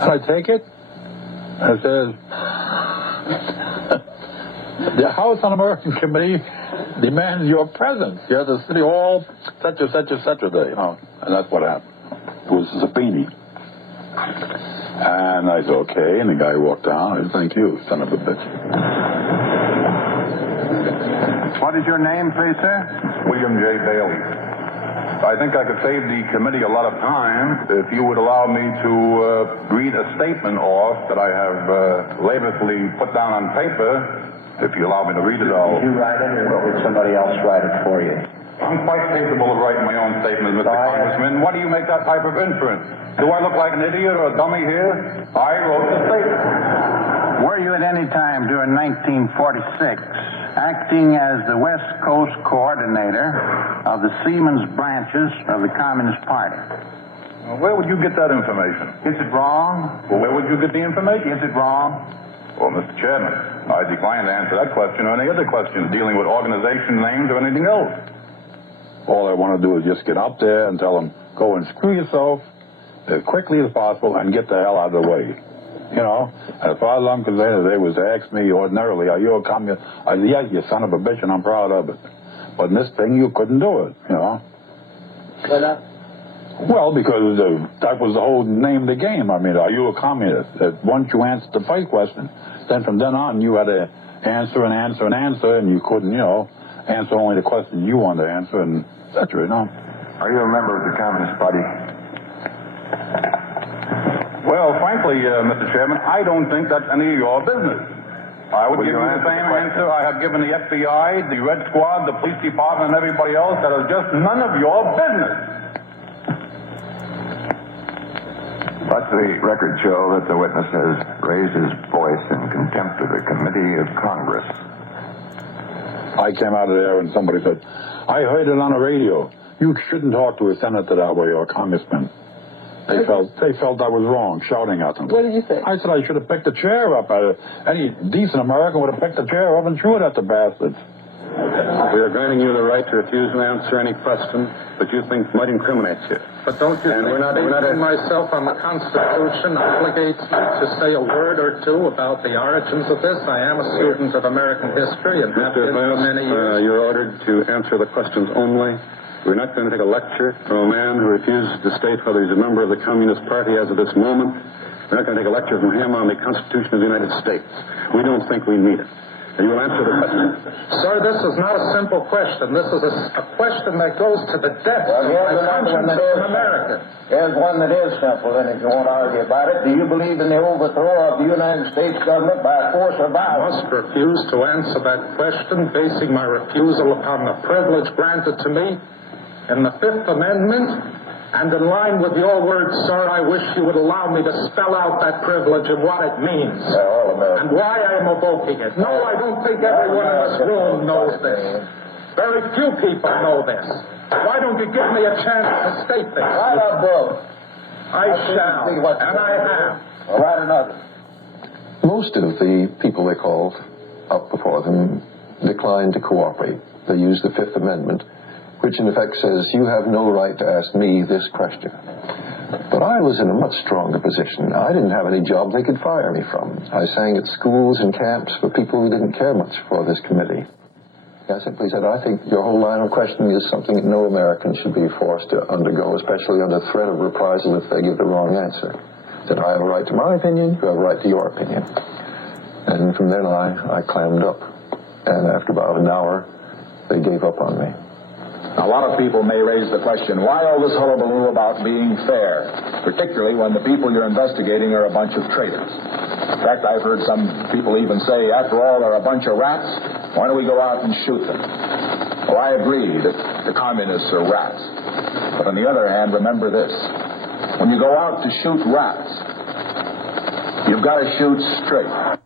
And I take it, and it says, the House Un-American Committee demands your presence here at the City Hall, such and such and such a day, and that's what happened. It was a subpoena. And I said, okay, and the guy walked down. I said, thank you, son of a bitch. What is your name, please, sir? William J. Bailey. I think I could save the committee a lot of time if you would allow me to read a statement off that I have laboriously put down on paper. If you allow me to read it all. Did you write it, or did somebody else write it for you? I'm quite capable of writing my own statement, Mr. Congressman. What do you make that type of inference? Do I look like an idiot or a dummy here? I wrote the statement. Were you at any time during 1946 acting as the West Coast coordinator of the Seamen's branches of the Communist Party? Well, where would you get that information? Is it wrong? Well, where would you get the information? Is it wrong? Well, Mr. Chairman, I decline to answer that question or any other question dealing with organization names or anything else. All I want to do is just get up there and tell them, go and screw yourself as quickly as possible and get the hell out of the way. You know, as far as I'm concerned, if they was to ask me ordinarily, are you a communist? I said, yeah, you son of a bitch, and I'm proud of it. But in this thing, you couldn't do it, you know. Why not? Well, because that was the whole name of the game. I mean, are you a communist? Once you answered the first question, then from then on, you had to answer and answer and answer, and you couldn't, you know, answer only the question you wanted to answer, and et cetera, you know. Are you a member of the Communist Party? Well, frankly, Mr. Chairman, I don't think that's any of your business. I would give you the same answer I have given the FBI, the Red Squad, the police department, and everybody else. That is just none of your business. Let the record show that the witness has raised his voice in contempt of the Committee of Congress. I came out of there and somebody said, I heard it on the radio. You shouldn't talk to a senator that way or a congressman. They felt I was wrong, shouting at them. What did you say? I said I should have picked the chair up. Any decent American would have picked the chair up and threw it at the bastards. We are granting you the right to refuse to answer any question that you think might incriminate you. But don't you think basing myself on the Constitution obligates me to say a word or two about the origins of this? I am a student of American history and have been for many years. You're ordered to answer the questions only. We're not going to take a lecture from a man who refuses to state whether he's a member of the Communist Party as of this moment. We're not going to take a lecture from him on the Constitution of the United States. We don't think we need it. And you will answer the question. Sir, this is not a simple question. This is a question that goes to the depths of my conscience as an American. Here's one that is simple, then, if you won't argue about it. Do you believe in the overthrow of the United States government by force or violence? I must refuse to answer that question, basing my refusal upon the privilege granted to me in the Fifth Amendment. And in line with your words, sir, I wish you would allow me to spell out that privilege and what it means. And why I am evoking it. No, I don't think everyone in this room knows this. Very few people know this. Why don't you give me a chance to state this? Write a book. I shall, and I have. Well, write another. Most of the people they called up before them declined to cooperate. They used the Fifth Amendment, which in effect says, you have no right to ask me this question. But I was in a much stronger position. I didn't have any job they could fire me from. I sang at schools and camps for people who didn't care much for this committee. I simply said, I think your whole line of questioning is something that no American should be forced to undergo, especially under threat of reprisal if they give the wrong answer. That I have a right to my opinion, you have a right to your opinion. And from then I clammed up. And after about an hour, they gave up on me. A lot of people may raise the question, why all this hullabaloo about being fair, particularly when the people you're investigating are a bunch of traitors? In fact, I've heard some people even say, after all, they're a bunch of rats, why don't we go out and shoot them? Well, I agree that the communists are rats. But on the other hand, remember this. When you go out to shoot rats, you've got to shoot straight.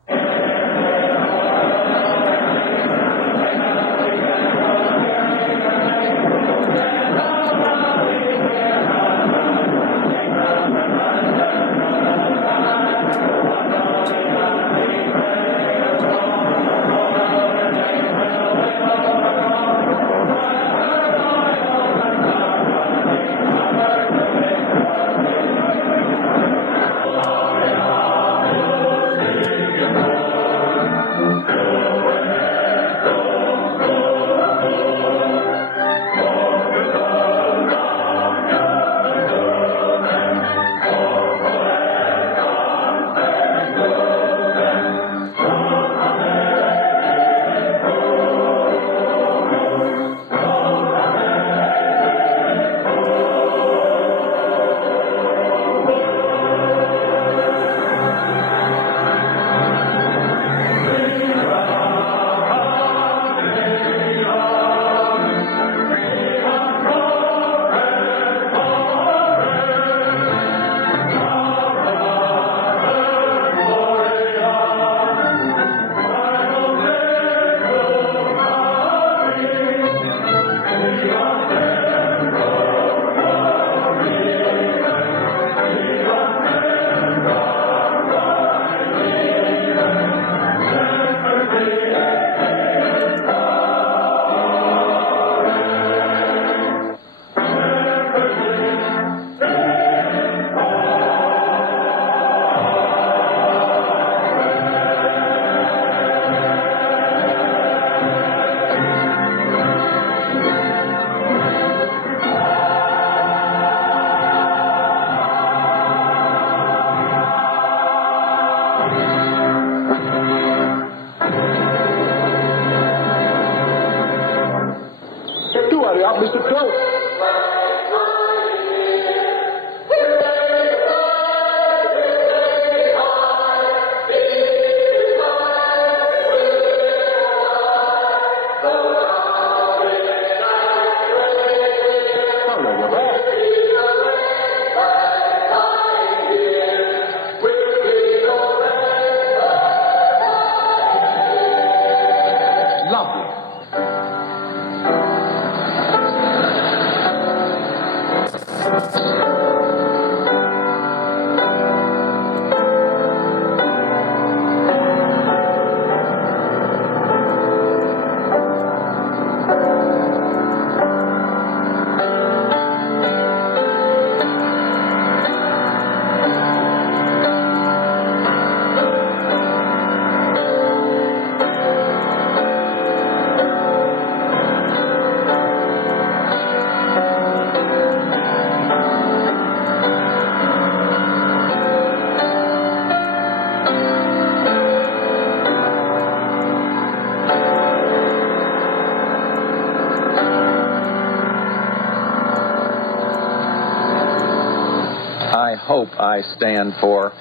hope I stand for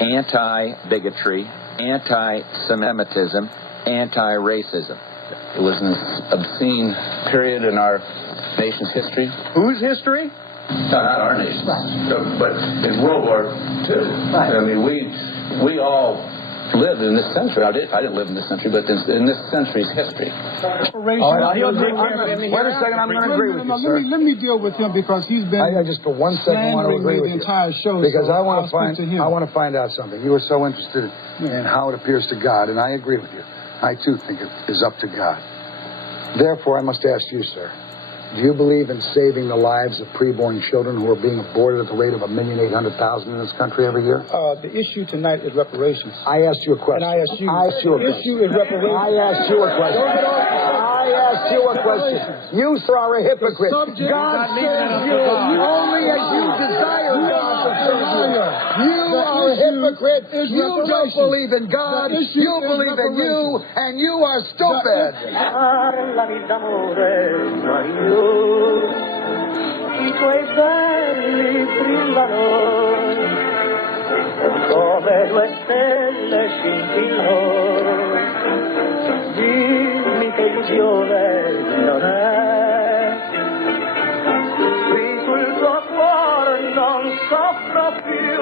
anti-bigotry, anti-Semitism, anti-racism. It was an obscene period in our nation's history. Whose history? Not our nation's, but in World War II. Right. I mean, we all lived in this century. I didn't live in this century, but in this century's history. Wait a second, I'm going to agree with you, sir. Let me deal with him because he's been I just for 1 second want to agree with the you. entire show. Because so I want to find out something. You were so interested in how it appears to God, and I agree with you. I too think it is up to God. Therefore, I must ask you, sir. Do you believe in saving the lives of preborn children who are being aborted at the rate of 1,800,000 in this country every year? The issue tonight is reparations. I asked you a question. And I asked you. I asked you a question. The issue is reparations. I asked you a question. I asked you a question. You, sir, are a hypocrite. God serves you only as you desire God to serve you. You are a hypocrite. You don't believe in God. You believe in you, and you are stupid. I tuoi belli brillano come 2 stelle scintillano. Dimmi che illusione non è, qui sul tuo cuore non soffro più.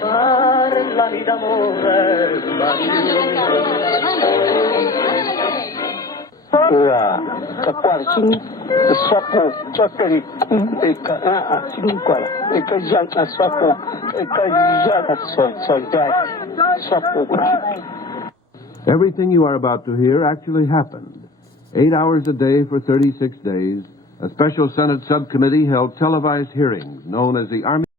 Parlami d'amore, Kakwar sini swapo chakari eka singkwala eka jaka swapo eka jaka sonjai swapo. Everything you are about to hear actually happened. 8 hours a day for 36 days, a special Senate subcommittee held televised hearings known as the Army